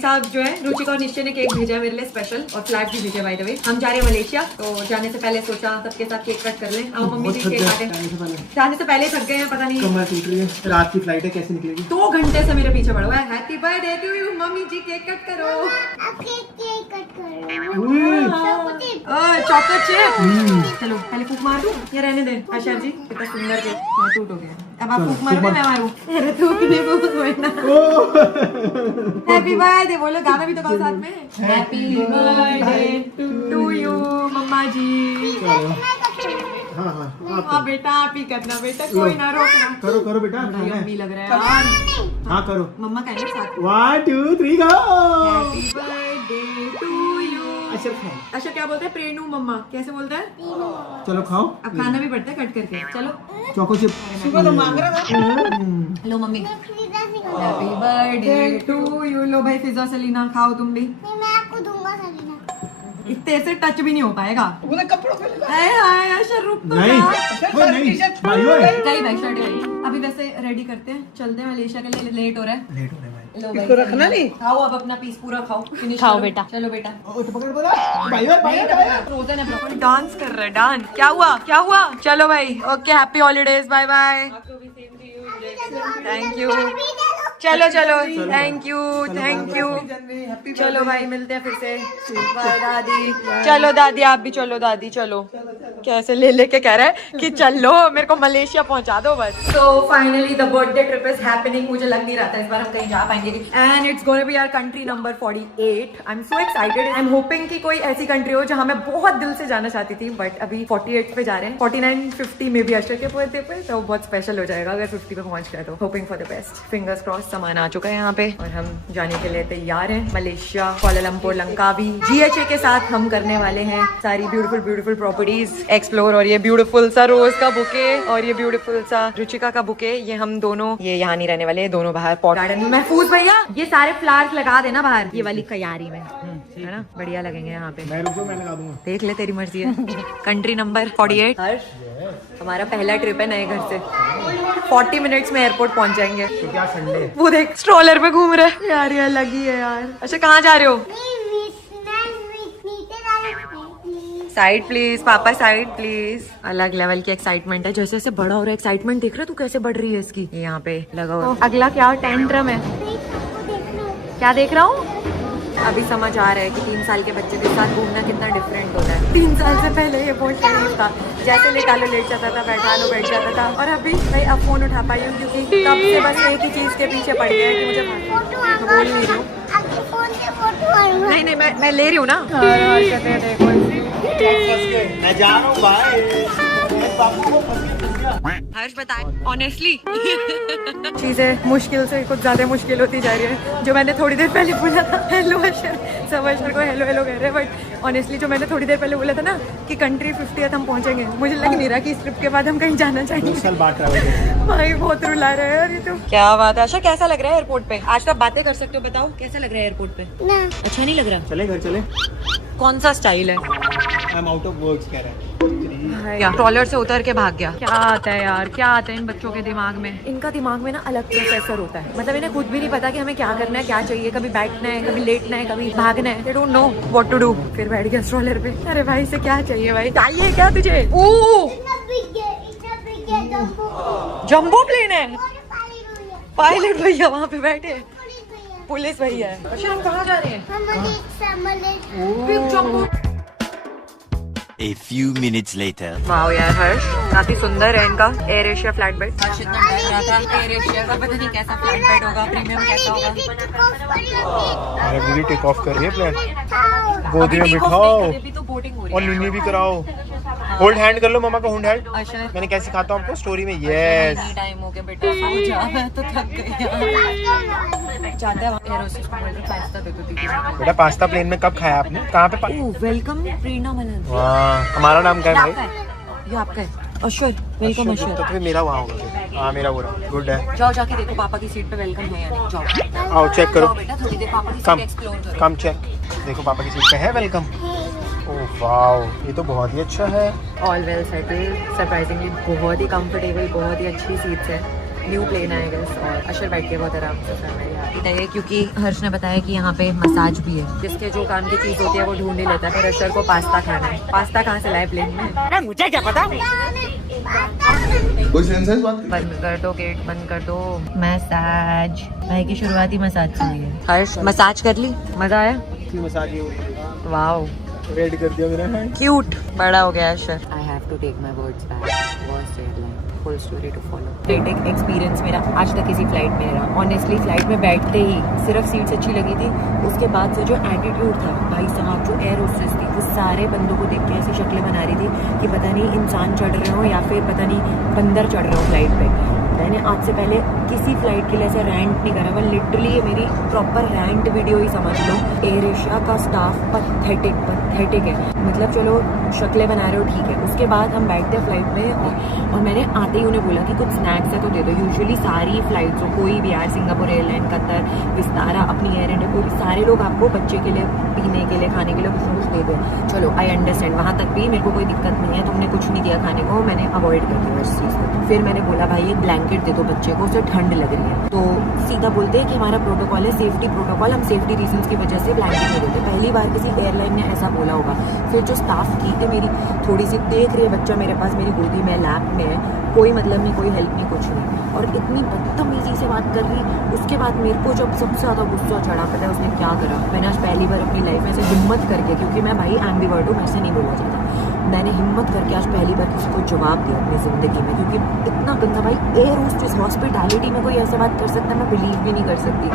साहब जो है रुचिका और निश्चय ने केक भेजा है मेरे लिए स्पेशल और फ्लैट भी भेजा बाय द वे। हम जा रहे हैं मलेशिया, तो जाने से पहले सोचा सबके साथ केक कट कर लें। आओ मम्मी जी केक काटे। जाने से पहले थक गए हैं, पता नहीं कमर टूट रही है। रात की फ्लाइट है, कैसे निकलेगी? 2 घंटे से मेरे पीछे पड़ा हुआ है। Happy birthday to you mummy जी, केक कट करो। Chocolate chip. चलो पहले फूक मार दूं या रहने दे? अशर जी कितना सुंदर केक टूट हो गया। अब आप फूक मारो, मैं मारूं? अरे थूक नहीं, फूक मारना। हैप्पी बर्थडे बोलो, गाना भी तो गाओ साथ में। हैप्पी बर्थडे टू यू मम्मा जी। हाँ बेटा, आप ही करना बेटा, कोई ना रोकना। करो करो बेटा, यम्मी लग रहा है यार। हाँ करो। मम्मा कहना साथ। 1 2 3 go. Happy birthday to you. अच्छा क्या बोलते हैं? प्रेनू मम्मा कैसे बोलता है? चलो खाओ। अब खाना भी पड़ता है कट करके। चलो चोको चिप। सुबह तो मांग रहा था। लो mummy. Happy birthday to you. लो भाई फिजा सलीना खाओ तुम भी। मैं आपको दूंगा सलीना। इतने से टच भी नहीं हो पाएगा। उन्हें कपड़ों पे लगा। हाय अशर रुक तो नहीं जा। वो नहीं भाइयों गई भाई शर्ट गई। अभी वैसे रेडी करते हैं, चलते हैं मलेशिया के लिए। लेट हो रहा है। लेट हो रहा है भाई। लो इसको रखना नहीं। खाओ अब अपना पीस पूरा खाओ। खाओ बेटा। चलो बेटा। ओ तो पकड़ बोला भाइयों फ्रोजन है। डांस कर रहा है डांस। क्या हुआ क्या हुआ? चलो भाई okay, happy holidays, bye bye. Thank you. चलो चलो थैंक यू। चलो भाई मिलते हैं फिर से। बाय दादी। चलो दादी आप भी चलो। दादी चलो। कैसे ले लेके कह रहा है कि चलो मेरे को मलेशिया पहुंचा दो बस। तो finally the birthday trip is happening. मुझे लग नहीं रहा था इस बार हम कहीं जा पाएंगे and it's gonna be our country number 48। I am so excited. I am hoping कि कोई ऐसी कंट्री हो जहां मैं बहुत दिल से जाना चाहती थी, बट अभी 48 पे जा रहे हैं। 49 50 में भी अशर के बर्थडे पे, तो बहुत स्पेशल हो जाएगा अगर 50 पे पहुंच गया तो। Hoping for the best, fingers cross. सामान आ चुका है यहाँ पे और हम जाने के लिए तैयार हैं मलेशिया, कुआलालंपुर, लंकावी। GHA के साथ हम करने वाले हैं सारी ब्यूटीफुल ब्यूटीफुल प्रॉपर्टीज एक्सप्लोर। और ये ब्यूटीफुल सा रोज का बुके और ये ब्यूटीफुल सा रुचिका का बुके, ये हम दोनों, ये यहाँ नहीं रहने वाले, दोनों बाहर पॉट गार्डन में। महफूज भैया ये सारे फ्लावर्स लगा देना बाहर, ये वाली कयारी में, है ना? बढ़िया लगेंगे यहाँ पे। मैं रुक जाऊं, मैं लगा दूंगा। देख ले तेरी मर्जी है। Country number 48। हर्ष हमारा पहला ट्रिप है नए घर से। 40 मिनट्स में एयरपोर्ट पहुंच जाएंगे। तो क्या संडे? वो देख स्ट्रोलर पे घूम रहा है यार, ये अलग ही है यार। अच्छा कहाँ जा रहे हो? साइड प्लीज पापा, साइड प्लीज। अलग लेवल की एक्साइटमेंट है, जैसे जैसे बड़ा हो रहा है एक्साइटमेंट। देख रहे तू कैसे बढ़ रही है इसकी? यहाँ पे लगा हुआ। अगला क्या टेंट्रम है? क्या देख रहा हूँ? अभी समझ आ रहा है कि 3 साल के बच्चे के साथ घूमना कितना डिफरेंट होता है। 3 साल से पहले ये बहुत शरीफ था, जैसे लेटा लो लेट जाता था, बैठा लो बैठ जाता था। और अभी भाई अब फोन उठा पाई हूँ क्योंकि तब से बस एक ही चीज के पीछे पड़ गया है कि मुझे बोल नहीं रही हूँ। नहीं मैं ले रही हूँ ना। मैं जा रहा हूँ भाई। हर्ष बताए ऑनेस्टली चीजें मुश्किल से कुछ ज्यादा मुश्किल होती जा रही है। जो मैंने थोड़ी देर पहले बोला था, हेलो अशर, सब अशर को हेलो हेलो कह रहे हैं, बट ऑनेस्टली जो मैंने थोड़ी देर पहले बोला था ना कि कंट्री 50th हम पहुंचेंगे, मुझे लग नहीं रहा कि इस ट्रिप के बाद हम कहीं जाना चाहेंगे। भाई बहुत रुला रहे हैं अभी तो। क्या बात है अशर, कैसा लग रहा है एयरपोर्ट पे? आज तो आप बातें कर सकते हो, बताओ कैसा लग रहा है एयरपोर्ट पे? अच्छा नहीं लग रहा? चले घर चले। कौन सा स्टाइल है? I am out of words कह रहा है। ट्रॉलर से उतर के भाग गया। क्या आता है यार, क्या आता है इन बच्चों के दिमाग में? इनका दिमाग में ना अलग प्रोसेसर होता है, मतलब इन्हें खुद भी नहीं पता कि हमें क्या करना है, क्या चाहिए। कभी बैठना है, कभी लेटना है, कभी भागना है। They don't know what to do। फिर बैठ गया स्ट्रोलर पे। अरे भाई से क्या चाहिए भाई? चाहिए क्या तुझे? जंबो प्लेन है। पायलट भैया वहाँ पे बैठे, पुलिस भैया है। अच्छा हम कहाँ जा रहे हैं? A few minutes later. Wow यार हर्ष काफी सुंदर है इनका एयर एशिया फ्लाइट बेड। हर्ष इतना डर रहा था एयर एशिया का, पता नहीं कैसा फ्लाइट बेड होगा, प्रीमियम कैसा होगा। अरे दीदी टेक ऑफ कर रही है प्लेन। गोदी में बिठाओ और नीनी भी कराओ। होल्ड हैंड कर लो मम्मा का, होल्ड हैंड। मैंने कैसे सिखाता हूँ आपको स्टोरी में। यस टाइम हो गया बेटा, सो जा, मैं तो थक गई। चाहते हैं पास्ता दे दो दीदी। बेटा पास्ता प्लेन में कब खाया आपने? कहाँ पे? वेलकम प्रेरणा मनन। वाह हमारा नाम क्या है? ये आपका है अशर। वेलकम अशर। तो फिर मेरा वहाँ होगा। हाँ मेरा वो रहा। गुड है। जाओ जाके देखो पापा की सीट पे वेलकम है या नहीं। जाओ आओ चेक करो। बेटा थोड़ी देर पापा की कम सीट एक्सप्लोर करो। कम चेक देखो पापा की सीट पे है वेलकम। ओह वाओ ये तो बहुत ही अच्छा है। ऑल वेल सेटल्ड, सरप्राइजिंगली बहुत ही कंफर्टेबल, बहुत ही अच्छी सीट्स है। न्यू प्लेन है guys, और अशर बैठ के बहुत आराम से है क्योंकि हर्ष ने बताया कि यहाँ पे मसाज भी है, जिसके जो काम की चीज होती है वो ढूंढ ही लेता है। पर अशर को पास्ता खाना है। पास्ता कहाँ से लाए प्लेन में? मुझे क्या पता। कोई सेंस है इस बात की? बंद कर दो गेट, बंद कर दो। मसाज भाई की शुरुआती मसाज से हुई है। हर्ष मसाज कर ली, मजा आया? मसाज ये हुई। वाओ, रेड कर दिया मेरा। क्यूट, बड़ा हो गया अशर। I have to take my words back. Worst airline, full story to follow. Dating experience मेरा आज तक किसी फ्लाइट में रहा। ऑनेस्टली फ्लाइट में बैठते ही सिर्फ सीट्स अच्छी लगी थी, उसके बाद से जो एटीट्यूड था भाई साहब, जो एयर होस्टेस थी वो सारे बंदों को देख के ऐसी शक्लें बना रही थी कि पता नहीं इंसान चढ़ रहे हो या फिर पता नहीं बंदर चढ़ रहे हो फ्लाइट पे। मैंने आज से पहले किसी फ्लाइट के लिए ऐसा रैंट नहीं करा। मैं लिटरली ये मेरी प्रॉपर रैंट वीडियो ही समझ लो। एयर एशिया का स्टाफ पैथेटिक है। मतलब चलो शक्लें बना रहे हो ठीक है। उसके बाद हम बैठते हैं फ्लाइट में और मैंने आते ही उन्हें बोला कि कुछ स्नैक्स है तो दे दो। यूजुअली सारी फ्लाइट्स हो, कोई भी यार, सिंगापुर एयरलाइन, कतर, विस्तारा, अपनी एयर इंडिया, कोई भी, सारे लोग आपको बच्चे के लिए, पीने के लिए, खाने के लिए कुछ ना कुछ दे दो। चलो आई अंडरस्टैंड, वहाँ तक भी मेरे को कोई दिक्कत नहीं है। तुमने कुछ नहीं दिया खाने को, मैंने अवॉइड कर दिया इस चीज़ को। फिर मैंने बोला भाई एक ब्लैंकेट दे दो बच्चे को, उसे ठंड लग रही है। तो सीधा बोलते हैं कि हमारा प्रोटोकॉल है, सेफ्टी प्रोटोकॉल, हम सेफ्टी रीजंस की वजह से ब्लैंकेट नहीं देते। पहली बार किसी एयरलाइन ने ऐसा बोला होगा। फिर जो स्टाफ की थी मेरी, थोड़ी सी देख रही है बच्चा मेरे पास, मेरी गोदी में, लैप में है, कोई मतलब नहीं, कोई हेल्प नहीं, कुछ नहीं, और इतनी बदतमीजी से बात कर रही। उसके बाद मेरे को जब सबसे ज़्यादा गुस्सा चढ़ा, पता है उसने क्या करा? मैंने आज पहली बार अपनी लाइफ में ऐसे हिम्मत करके, क्योंकि मैं भाई एम्बिवर्ट हूँ, मैं ऐसे नहीं बोलना चाहता, मैंने हिम्मत करके आज पहली बार किसी को जवाब दिया अपनी ज़िंदगी में। क्योंकि इतना गंदा भाई, एयर होस्टेस, हॉस्पिटैलिटी में कोई ऐसे बात कर सकता है? मैं बिलीव भी नहीं कर सकती।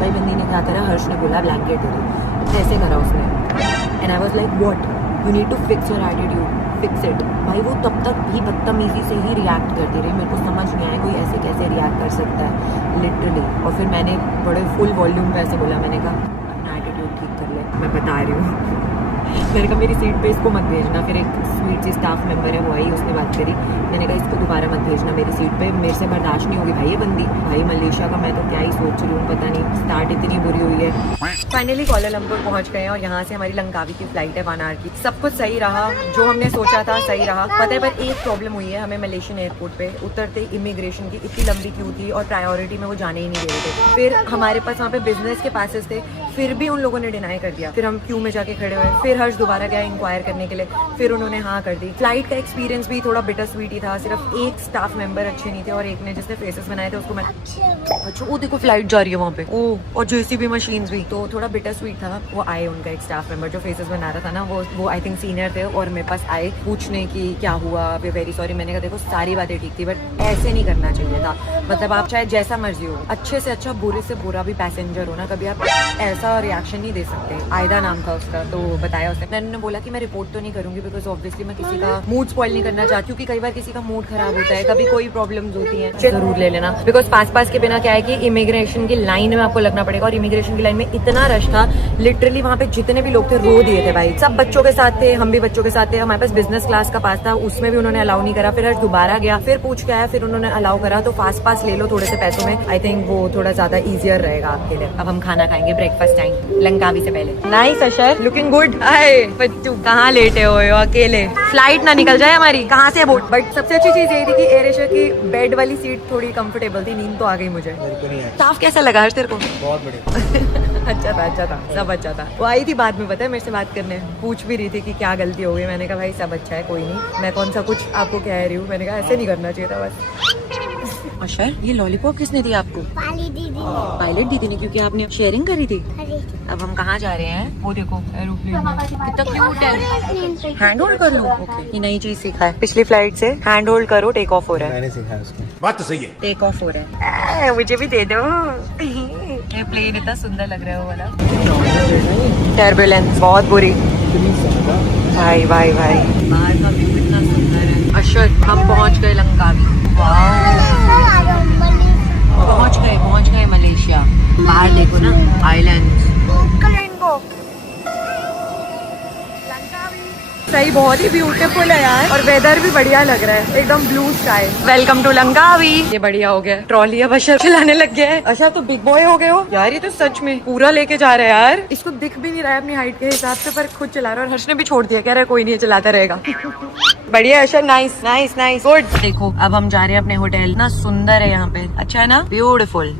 भाई बंदी ने क्या करा, हर्ष ने बोला ब्लैंकेट दे दो, ऐसे करा उसने। And I was like what, you need to fix your attitude, fix it. भाई वो तब तक भी बदतमीजी से ही रिएक्ट करती रही। मेरे को समझ नहीं आया कोई ऐसे कैसे रिएक्ट कर सकता है लिटरली। और फिर मैंने बड़े फुल वॉल्यूम पे ऐसे बोला, मैंने कहा अपना एटीट्यूड ठीक कर ले, मैं बता रही हूँ। मैंने कहा मेरी सीट पे इसको मत भेजना। फिर एक स्वीट सी स्टाफ मेंबर है वो आई, उसने बात करी। मैंने कहा इसको दोबारा मत भेजना मेरी सीट पे, मेरे से बर्दाश्त नहीं होगी भाई ये बंदी। भाई मलेशिया का मैं तो क्या ही सोच रही हूँ, पता नहीं स्टार्ट इतनी बुरी हुई है। फाइनली कोलालंपुर पहुंच गए हैं और यहाँ से हमारी लंकावी की फ्लाइट है 1 आवर की। सब कुछ सही रहा, जो हमने सोचा था सही रहा। पता है पर एक प्रॉब्लम हुई है हमें मलेशियन एयरपोर्ट पे उतरते। इमिग्रेशन की इतनी लंबी क्यू थी और प्रायोरिटी में वो जाने ही नहीं दे रहे थे। फिर हमारे पास वहाँ पे बिजनेस के पासेस थे, फिर भी उन लोगों ने डिनाई कर दिया। फिर हम क्यू में जाके खड़े हुए। फिर हर्ष दोबारा गया इंक्वायर करने के लिए, फिर उन्होंने हाँ कर दी। फ्लाइट का एक्सपीरियंस भी थोड़ा बिटर स्वीट ही था। सिर्फ एक स्टाफ मेंबर अच्छे नहीं थे और एक ने जिसने फेसेस बनाए थे उसको मैं अच्छा, वो देखो फ्लाइट जा रही है वहाँ पे, ओ, और जेसीबी मशीन्स भी, तो थोड़ा बिटर स्वीट था। वो आए, उनका एक स्टाफ मेंबर जो फेसेस बना रहा था ना, वो आई थिंक सीनियर थे और मेरे पास आए पूछने की क्या हुआ, वे वेरी सॉरी। मैंने कहा देखो सारी बातें ठीक थी बट ऐसे नहीं करना चाहिए था। मतलब आप चाहे जैसा मर्जी हो, अच्छे से अच्छा, बुरे से बुरा भी पैसेंजर हो ना, कभी आप ऐसा रिएक्शन नहीं दे सकते। आयदा नाम था उसका, तो बताया उसने। मैंने बोला कि मैं रिपोर्ट तो नहीं करूंगी बिकॉज ऑब्वियसली मैं किसी का मूड स्पॉइल नहीं करना चाहती, क्योंकि कई बार किसी का मूड खराब होता है, कभी कोई प्रॉब्लम्स होती है, जरूर ले लेना। बिकॉज पास के बिना क्या है कि इमिग्रेशन की लाइन में आपको लगना पड़ेगा, और इमिग्रेशन की लाइन में इतना रश था, लिटरली वहाँ पे जितने भी लोग थे रो दिए थे भाई। सब बच्चों के साथ थे, हम भी बच्चों के साथ थे। हमारे पास बिजनेस क्लास का पास था, उसमें भी उन्होंने अलाउ नहीं करा। फिर हर्ष दोबारा गया, फिर पूछ के आया, फिर उन्होंने अलाउ करा। तो फास्ट पास ले लो थोड़े से पैसों में, आई थिंक वो थोड़ा ज्यादा ईजियर रहेगा आपके लिए। अब हम खाना खाएंगे ब्रेकफास्ट टाइम लंकावी से पहले। नाइस अशर, लुकिंग गुड। हाय बच्चू, कहाँ लेटे हो अकेले? फ्लाइट ना निकल जाए हमारी, कहाँ से बोट। बट सबसे अच्छी चीज यही थी कि एयर एशिया की बेड वाली सीट थोड़ी कंफर्टेबल थी, नींद तो आ गई मुझे। स्टाफ कैसा लगा हर्ष तेरे को? बहुत बढ़िया। अच्छा था, सब अच्छा था। वो आई थी बाद में, पता है मेरे से बात करने, पूछ भी रही थी कि क्या गलती हो गई। मैंने कहा भाई सब अच्छा है, कोई नहीं, मैं कौन सा कुछ आपको कह रही हूँ। मैंने कहा ऐसे नहीं करना चाहिए था बस। अशर, ये लॉलीपॉप किसने दिया आपको? पायलट दीदी ने, क्योंकि आपने शेयरिंग करी थी। अब हम कहाँ जा रहे हैं? वो देखो एरोप्लेन में कितना क्यूट है। हैंड होल्ड कर लो। ओके, ये नई चीज सीखा है पिछली फ्लाइट से, हैंड होल्ड करो, टेक ऑफ हो रहा है। मैंने सीखा है उसको। बात तो सही है। टेक ऑफ हो रहा है, मुझे भी दे दो। ये प्लेन इतना सुंदर लग रहा है वो वाला। टर्बुलेंस बहुत बुरी। भाई बाहर का व्यू इतना सुंदर है। अशर, हम पहुंच गए लंकावी। पहुंच गए मलेशिया। बाहर देखो ना, आइलैंड। सही बहुत ही ब्यूटीफुल है यार, और वेदर भी बढ़िया लग रहा है, एकदम blue sky. Welcome to Langkawi. ये बढ़िया हो गया, ट्रॉली अब अशर चलाने लग गया है। अशर तो बिग बॉय हो गए हो यार, ये तो सच में पूरा लेके जा रहा है यार। इसको दिख भी नहीं रहा है अपनी हाइट के हिसाब से, पर खुद चला रहा है। और हर्ष ने भी छोड़ दिया, कह रहा है कोई नहीं चलाता रहेगा। बढ़िया अशर, नाइस नाइस नाइस गुड। देखो अब हम जा रहे हैं अपने होटल, ना सुंदर है यहाँ पे, अच्छा है ना, beautiful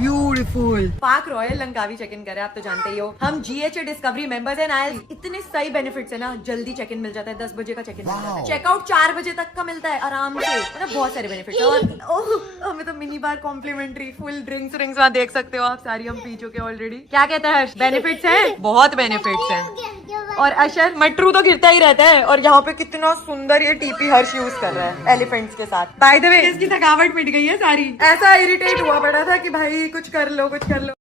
beautiful. Park Royal Langkawi check in करे, आप तो जानते ही हो हम GHA डिस्कवरी मेंबर्स हैं ना। इतने सही बेनिफिट्स है ना, जल्दी चेक इन मिल जाता है, 10 बजे का चेक इन मिल जाता है, चेकआउट 4 बजे तक का मिलता है आराम से, मतलब बहुत सारे बेनिफिट्स है। और हमें तो mini bar complimentary, full drinks वहाँ देख सकते हो आप, सारी हम पी चुके ऑलरेडी। क्या कहता है हर्ष, बेनिफिट्स है, बहुत बेनिफिट्स है। और अशर मटरू तो गिरता ही रहता है, और यहाँ पे कितना सुंदर ये टीपी हर्ष यूज कर रहा है एलिफेंट्स के साथ। बाय द वे इसकी थकावट मिट गई है सारी, ऐसा इरिटेट हुआ पड़ा था कि भाई कुछ कर लो कुछ कर लो।